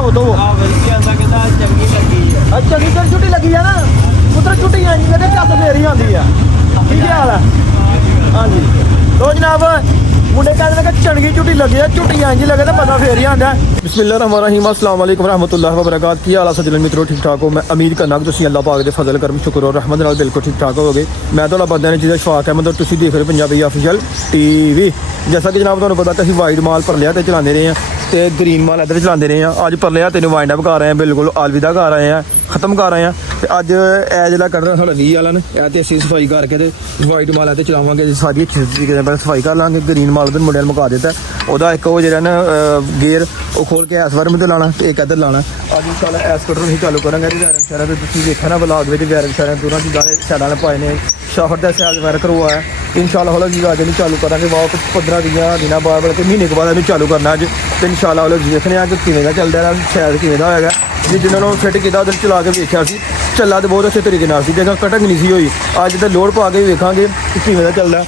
ਉਹ ਤੋਂ ਚੰਗੀ ਚਲ ਛੁੱਟੀ ਲੱਗੀ ਆ ਨਾ ਪੁੱਤਰ ਛੁੱਟੀ ਆਈ ਨਹੀਂ ਚੱਲ ਫੇਰ ਹੀ ਆਉਂਦੀ ਆ ਠੀਕ ਹਾਲ ਆ ਹਾਂਜੀ ਲੋ ਜਨਾਬ ਮੁੰਡੇ ਕਹਿੰਦੇ ਨੇ ਕਿ ਚੰਗੀ ਝੁੱਟੀ ਲੱਗੀ ਆ ਝੁੱਟੀ ਆਂਜੀ ਲੱਗੇ ਤਾਂ ਪਤਾ ਫੇਰ ਹੀ ਆਂਦਾ ਬਿਸमिल्लाहिर्रहमानिर्रहीम अस्सलाम वालेकुम रहमतुल्लाहि व बरकातहू की हाल है सज्जन मित्रों ठीक ठाक हो मैं उम्मीद करना कि तुसीं अल्लाह पाक दे फजल करम शुक्र और रहमत नाल बिल्कुल ठीक ठाक होगे मैं तुहाडा बंदा ने जिहदा शफाक है मतलब तुसीं देख रहे हो पंजाबी ऑफिशियल टीवी जैसा कि जनाब तुहानूं पता कि असीं वाइड माल परलिया ते चलाते रहे हैं तो ग्रीन माल इधर चलाते रहे हैं अज परलिया तेन वाइंड अप कर आए हैं बिल्कुल अलविदा कर आए हैं खत्म कर आए हैं तो अज ए जिहड़ा कड्ढना साढ़ा 20 वाला ने ते असीं सफाई करके ते वाइट माल ते चलावांगे सारी अच्छी तरीके नाल सफाई कर लांगे ग्रीन माल उधर मुंडे मुका दिता ओहदा एक वो जिहड़ा ना गेयर वो खोल के इस वर्म ते लाना ते एक इधर लाना अज इंशाल्लाह एस कटर ही चालू करांगे वैरन शहर ते तुसीं देखिआ ना ब्लॉग विच वैरन शहर दूरां दी जाने सैडां ने पाए ने शाफर दा सैल वैर करवाया इंशाल्लाह हौला जी अज नहीं चालू करांगे वापस 15-20 दिनों बाद बल्कि महीने के बाद इहनूं चालू करना अज ते इंशाल्लाह हौला जी देखने कि किवें दा चलदा है शायद किवें दा होएगा जी जिन्होंने फिट किया उधर चला के वेख्या सी चला तो बहुत अच्छे तरीके नाल सी जगह कटक नहीं सी होई अज तो लोड पा के वेखांगे कि किवें दा चलदा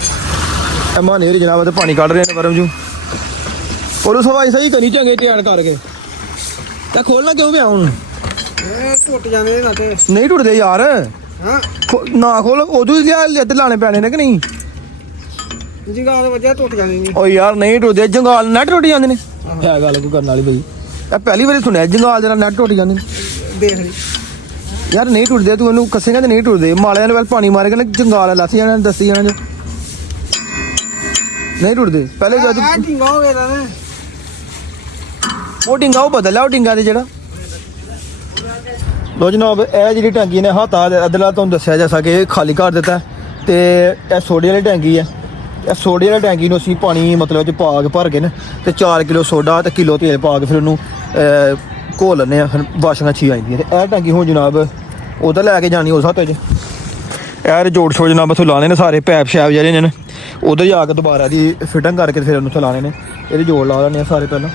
माने होरी जनाब तो पानी कढ़ रहे हैं वरम जू और सफाई सही करी चंगे ध्यान करके तो खोलना क्यों पिया हुण टुट जाने ना ते नहीं टुटदे यार हां ना खोल उदू ही इधर लाने पैने ने कि नहीं जंगाल वजह टुट जाने नहीं ओ यार नहीं टुटदे जंगाल नेट टुट जांदे ने है गल कोई करन वाली बई पहली बार सुनिया जंगाल जरा नेट टुट जांदे देख ली यार नहीं टुटदे तू इनू कसेगा तो नहीं टुटदे मालिया ने पानी मारे के जंगाल लस जाना दसी जाना नहीं टुटदे पहले ढिंगा हो गया ना वो ढिंगा वो बदल है वो ढिंगा ते जेड़ा लो जनाब ए जी टैंकी ने हाथ अदला तुहानूं दस्सिया जैसा कि खाली कर दिता ते ए सोडे वाली टैंकी है ए सोडे वाली टैंकी नूं असीं पानी मतलब पा के भर के ना ते 4 किलो सोडा ते किलो तेल पा के फिर उन्होंने घोल लैने फिर वाशिंग अच्छी आई जाती है ए टैंकी हुण जनाब उधर लैके जानी उस हत्थ च यार जोड़ छोड़ जनाब इत्थों लाने ने सारे पैप शैप जेह्ड़े ने उधर जाके दोबारा दी फिटिंग करके फिर उत्थों लाने ने ये जोड़ ला लैने सारे पहले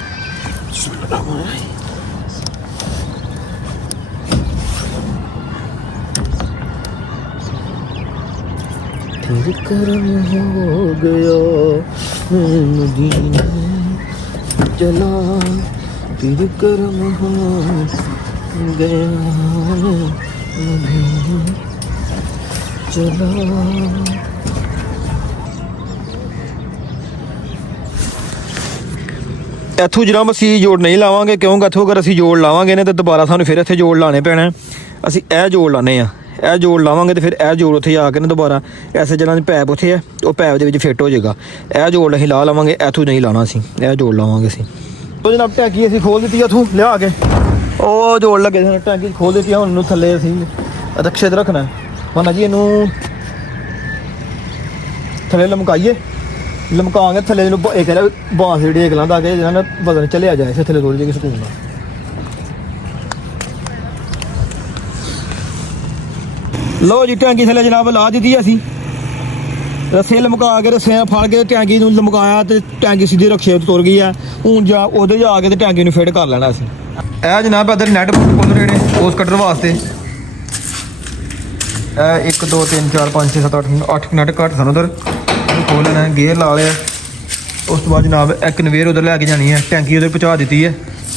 तेरे करम हो गया मैं मदीना चला तेरे करम हो गया मदीना चला इत्थों जनाब असीं जोड़ नहीं लावांगे क्योंकि इत्थों अगर असीं जोड़ लावांगे ना तो दोबारा सानूं फिर इत्थे जोड़ लाने पैने असीं ए जोड़ लाने आ ए जोड़ लावांगे तो फिर ए जोड़ उत्थे जाके ना दोबारा ऐसे जगह पैप उत्थे है वो पैप दे विच फिट हो जाएगा ए जोड़ असीं ला लवांगे इत्थों नहीं लाना असीं ए जोड़ लावांगे असीं तो जनाब टैंकी असीं खोल दी इत्थों लिया के ओ जोड़ लगे थे टैंकी खोल दी हुण इहनूं थल्ले असीं रक्षे ते रखना वरना जी इहनूं थल्ले लमकाइए लमकाएंगे थल्ले एक बांस जी ढेक लांदा कि जिन्हें बदन चलिया जाए फिर थल्ले थोड़ी जी सुकून नाल लो जी टैंकी थल्ले जनाब ला दी असीं रस्से लमका के रस्से फड़ के टैंकी नूं लमकाया तो टैंकी सीधी रक्षे तुर गई है हूँ जा उधर जाके तो टैंकी नूं फिट कर लेना असीं ए जनाब इधर नैट खोल रहे हैं उस कटर वास्ते 1 2 3 4 5 6 7 8 नैट घट सन उधर खोल लेना है गेयर ला लिया उस तो बाद जनाब एक कन्वेयर उधर लैके जानी है टैंकी उधर पहुँचा दी है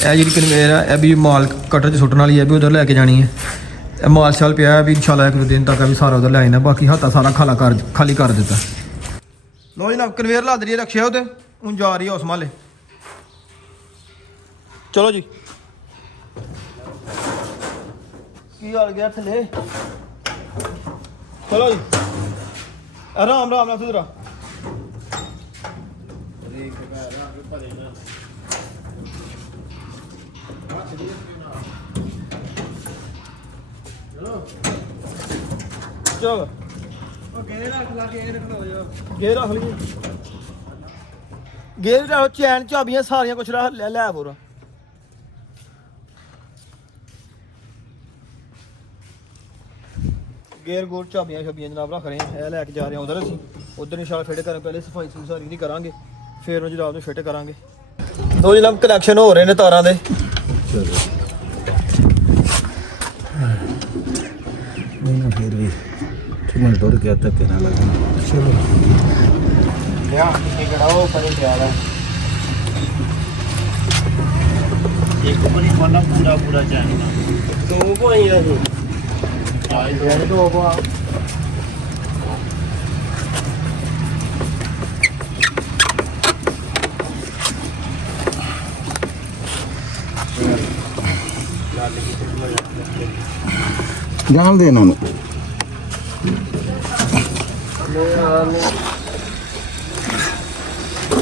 यह जी कन्वेयर है भी माल कटर च सुट्टने वाली है भी उधर लैके जानी है माल शाल पिया भी इंशाल्लाह 1 दिन तक भी सारा उधर ले आना बाकी हाथा सारा खाली कर दिता लो जनाब कन्वेयर ला दी रखे उधर हूँ जा रही है उस माले चलो जी की हाल गया थले चलो जी आराम आराम ना सुधरा चलो गेर रख ली गेर चैन चाबियां सारियां कुछ लै पूरा गेयर गोर चाबियां छबियां जनाब रख रहे हैं लैके जा रहे हैं उधर असीं उधर इंशाल्लाह फिट करें पहले सफाई सारी नहीं करांगे फिर जनाब फिट करांगे दो जनाब कनैक्शन हो रहे हैं तारां दे फिर भी मैं दूर गया तक कहना लगा चलो क्या टिकट आओ पर क्या है ਇੱਕ ਬਣੀ ਪਾਣਾ ਪੂਰਾ ਪੂਰਾ ਚੈਨ ਦੋ ਭਾਈਆਂ ਸੀ ਯਾਰ ਦੋ ਪਾ ਜਾਣ ਦੇ ਇਹਨਾਂ ਨੂੰ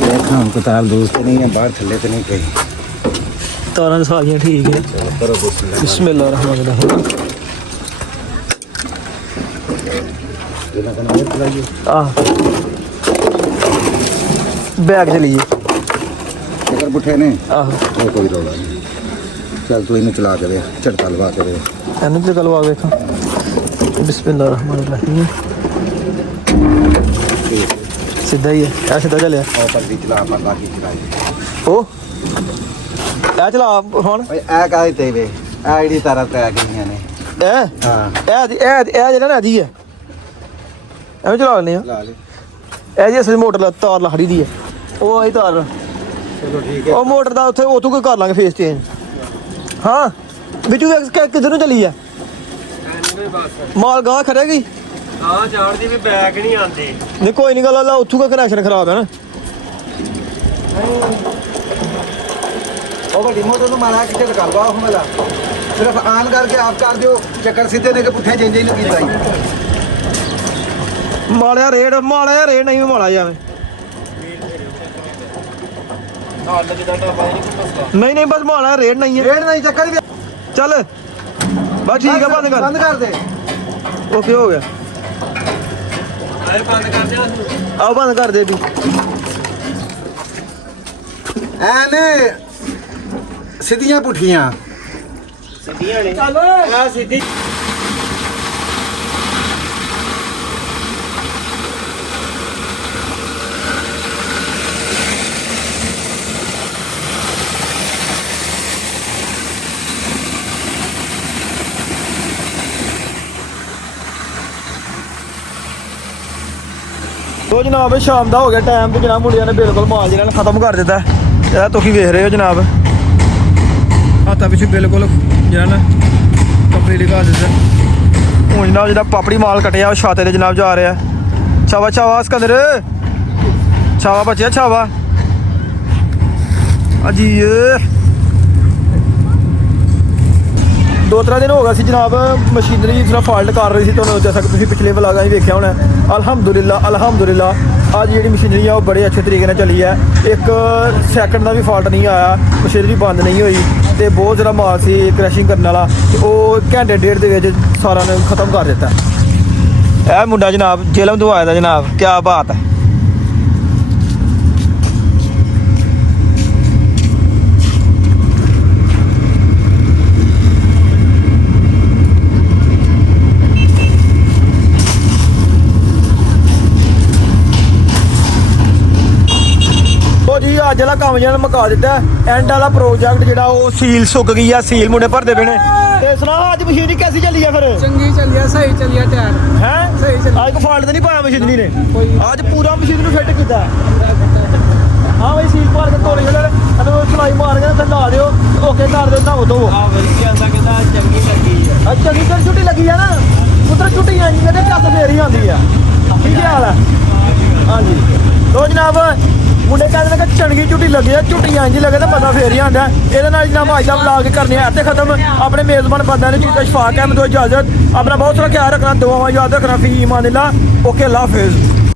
ਦੇਖਾਂ ਕਤਾਰ ਦੋਸਤ ਨਹੀਂ ਹੈ ਬਾਹਰ ਥੱਲੇ ਤੇ ਨਹੀਂ ਪਈ ਤਾਰਾਂ ਸਾਰੀਆਂ ਠੀਕ ਹੈ ਚਲੋ ਕਰੋ ਬਿਸਮਿਲ੍ਲਾ ਬਿਸਮਿਲ੍ਲਾਹ ਰਹਿਮਾਨ ਰਹੀਮ ਇਹਨਾਂ ਦਾ ਨਾਮ ਚਲਾਈਏ ਆਹ ਬੈਗ ਚਲੀਏ ਚੱਕਰ ਪੁੱਠੇ ਨੇ ਆਹੋ ਉਹ ਕੋਈ ਰੌਲਾ ਨਹੀਂ ਚੱਲ ਤੂੰ ਇਹਨੂੰ ਚਲਾ ਕੇ ਦੇ ਝਟਕਾ ਲਵਾ ਕੇ ਦੇ ਇਹਨੂੰ ਤੇ ਕਲਵਾ ਵੇਖਾਂ ਬਿਸਮਿਲ੍ਲਾਹ ਰਹਿਮਾਨ ਰਹੀਮ ਸਿੱਧਾ ਹੀ ਹੈ ਇਹ ਸਿੱਧਾ ਚੱਲਿਆ ਉਹ ਪਰ ਵੀ ਚਲਾ ਪਰ ਬਾਕੀ ਚਲਾਈ ਉਹ ਇਹ ਚਲਾ ਹੁਣ ਓਏ ਇਹ ਕਾਹਦੇ ਤੇ ਵੇ ਇਹ ਜਿਹੜੀ ਤਾਰਾਂ ਪੈ ਗਈਆਂ ਨੇ ਇਹ ਹਾਂ ਇਹ ਜਿਹੜਾ ਨਾ ਦੀ ਹੈ ਐਵੇਂ ਚਲਾ ਲੈਂਦੇ ਆ ਲਾ ਲੈ ਇਹ ਜੀ ਅਸਲੀ ਮੋਟਰ ਦਾ ਤਾਰ ਲਖੜੀ ਦੀ ਹੈ ਉਹ ਆਈ ਤਾਰ ਚਲੋ ਠੀਕ ਹੈ ਉਹ ਮੋਟਰ ਦਾ ਉੱਥੇ ਉਤੋਂ ਕੋਈ ਕਰ ਲਾਂਗੇ ਫੇਸ ਚੇਂਜ ਹਾਂ ਵਿੱਚੋਂ ਕਿੱਧਰ ਨੂੰ ਚੱਲੀ ਆ ਮਾਲ ਗਾਂ ਖੜੇਗੀ ਹਾਂ ਜਾਣਦੀ ਵੀ ਬੈਗ ਨਹੀਂ ਆਉਂਦੇ ਨਹੀਂ ਕੋਈ ਨਹੀਂ ਗੱਲ ਉੱਥੋਂ ਦਾ ਕਨੈਕਸ਼ਨ ਖਰਾਬ ਹੈ ਨਾ ਉਹ ਵੱਡੀ ਮੋਟਰ ਨੂੰ ਮਾਰਾ ਕਿ ਝਟਕਾ ਲਵਾ ਉਹ ਮੇਲਾ ਸਿਰਫ ਆਨ ਕਰਕੇ ਆਪ ਕਰ ਦਿਓ ਚੱਕਰ ਸਿੱਧੇ ਨੇ ਕਿ ਪੁੱਠੇ ਜਿੰਜੇ ਹੀ ਨਹੀਂ ਕੀਤਾ ਮਾਲਿਆ ਰੇਡ ਨਹੀਂ ਮਾਲਾ ਜਾਵੇਂ ਨਹੀਂ ਬਸ ਮਾਲਾ ਰੇਡ ਨਹੀਂ ਹੈ ਰੇਡ ਨਹੀਂ ਚੱਕਰ ਹੀ ਚੱਲ ਬਸ ਠੀਕ ਹੈ ਬੰਦ ਬੰਦ ਕਰ ਦੇ ਓਕੇ ਹੋ ਗਿਆ ਆਏ ਬੰਦ ਕਰ ਦਿਆ ਆਹ ਬੰਦ ਕਰ ਦੇ ਵੀ ਐਨੇ ਸਿੱਧੀਆਂ ਪੁੱਠੀਆਂ ਸਿੱਧੀਆਂ ਨੇ ਚੱਲ ਆ ਸਿੱਧੀ ਉਹ ਜਨਾਬ ਸ਼ਾਮ ਦਾ ਹੋ ਗਿਆ ਟਾਈਮ ਤੇ ਜਨਾਬ ਮੁੰਡਿਆਂ ਨੇ ਬਿਲਕੁਲ ਮਾਲ ਜਿਹਨਾਂ ਨੇ ਖਤਮ ਕਰ ਦਿੱਤਾ ਇਹ ਤੁਸੀਂ ਵੇਖ ਰਹੇ ਹੋ ਜਨਾਬ ਹੱਥਾਂ ਪਿੱਛੇ ਬਿਲਕੁਲ ਜਿਹਨਾਂ ਨੇ ਕੰਪਲੀਟ ਕਰ ਦਿੱਤਾ ਹੁਣ ਜਨਾਬ ਜਿਹੜਾ ਪਾਪੜੀ ਮਾਲ ਕਟਿਆ ਉਹ ਛਾਤੇ ਤੇ ਜਨਾਬ ਜਾ ਰਿਹਾ ਛਾਵਾ ਸਿਕੰਦਰ ਛਾਵਾ ਬੱਚਿਆ ਛਾਵਾ ਅਜੀ 2-3 ਦਿਨ ਹੋ ਗਏ ਸੀ ਜਨਾਬ ਮਸ਼ੀਨਰੀ ਥੋੜਾ ਫਾਲਟ ਕਰ ਰਹੀ ਸੀ ਤੁਹਾਨੂੰ ਜੈਸਾ ਕਿ ਤੁਸੀਂ ਪਿਛਲੇ ਵਲੋਗਾਂ 'ਚ ਵੇਖਿਆ ਹੋਣਾ ਅਲਹਮਦੁਲਿਲਾ ਅੱਜ ਜਿਹੜੀ ਮਸ਼ੀਨਰੀ ਆ ਉਹ ਬੜੇ ਅੱਛੇ ਤਰੀਕੇ ਨਾਲ ਚੱਲੀ ਹੈ 1 ਸੈਕਿੰਡ ਦਾ ਵੀ ਫਾਲਟ ਨਹੀਂ ਆਇਆ ਮਸ਼ੀਨਰੀ ਬੰਦ ਨਹੀਂ ਹੋਈ ਤੇ ਬਹੁਤ ਜ਼ਿਆਦਾ ਮਾਲ ਸੀ ਕ੍ਰੈਸ਼ਿੰਗ ਕਰਨ ਵਾਲਾ ਤੇ ਉਹ ਘੰਟੇ ਡੇਢ ਦੇ ਵਿੱਚ ਸਾਰਾ ਨੇ ਖਤਮ ਕਰ ਦਿੱਤਾ ਇਹ ਮੁੰਡਾ ਜਨਾਬ ਜੇਲਮ ਤੋਂ ਆਇਆ ਦਾ ਜਨਾਬ ਕੀ ਬਾਤ ਹੈ ਜੀ ਅੱਜ ਵਾਲਾ ਕੰਮ ਜਿਹੜਾ ਮੁਕਾ ਦਿੱਤਾ ਐਂਡ ਵਾਲਾ ਪ੍ਰੋਜੈਕਟ ਜਿਹੜਾ ਉਹ ਸੀਲ ਸੁੱਕ ਗਈ ਆ ਸੀਲ ਮੁੰਡੇ ਭਰਦੇ ਪਏ ਨੇ ਤੇ ਸੁਣਾ ਅੱਜ ਮਸ਼ੀਨਰੀ ਕੈਸੀ ਚੱਲੀ ਆ ਫਿਰ ਚੰਗੀ ਚੱਲਿਆ ਸਹੀ ਚੱਲਿਆ ਟਾਇਰ ਹੈ ਸਹੀ ਚੱਲੀ ਅੱਜ ਕੋ ਫਾਲਟ ਤਾਂ ਨਹੀਂ ਪਾਇਆ ਮਸ਼ੀਨਰੀ ਨੇ ਅੱਜ ਪੂਰਾ ਮਸ਼ੀਨ ਨੂੰ ਫਿੱਟ ਕੀਤਾ ਹਾਂ ਬਈ ਸੀਲ ਮਾਰ ਕੇ ਤੋੜੀ ਜਿਹੜੇ ਅਦੋਂ ਸਲਾਈ ਮਾਰ ਕੇ ਤੇ ਲਾ ਦਿਓ ਓਕੇ ਕਰ ਦਿਓ ਧਾਵੋ ਦੋ ਆ ਵਧੀਆ ਆਂਦਾ ਕਹਿੰਦਾ ਚੰਗੀ ਲੱਗੀ ਆ ਚੰਗੀ ਕਰ ਛੁੱਟੀ ਲੱਗੀ ਆ ਨਾ ਪੁੱਤਰ ਛੁੱਟੀ ਆਈ ਮੇਰੇ ਚੱਸ ਫੇਰ ਹੀ ਆਉਂਦੀ ਆ ਠੀਕ ਹਾਲ ਆ ਹਾਂਜੀ ਲੋ ਜਨਾਬ ਮੁੰਡੇ ਕਹਿੰਦੇ ਨੇ ਕਿ ਚੰਗੀ ਝੁੱਟੀ ਲੱਗੀ ਆ ਝੁੱਟੀ ਇੰਜ ਲੱਗੇ ਤਾਂ ਪਤਾ ਫੇਰ ਹੀ ਆਂਦਾ ਇਹਦੇ ਨਾਲ ਜਨਾਬ ਅੱਜ ਦਾ ਵਲੌਗ ਕਰਨੇ ਆ ਇੱਥੇ ਖਤਮ ਆਪਣੇ ਮੇਜ਼ਬਾਨ ਬੰਦਿਆਂ ਨੇ ਚੀਜ਼ਾਂ ਸ਼ਫਾਕ ਹੈ ਮੈਨੂੰ ਇਜਾਜ਼ਤ ਆਪਣਾ ਬਹੁਤ ਸਾਰਾ ਖਿਆਲ ਰੱਖਣਾ ਦੁਆਵਾਂ ਯਾਦ ਰੱਖਣਾ ਫੀ ਇਮਾਨਿल्लाह ਓਕੇ ਅੱਲਾ ਹਾਫਿਜ਼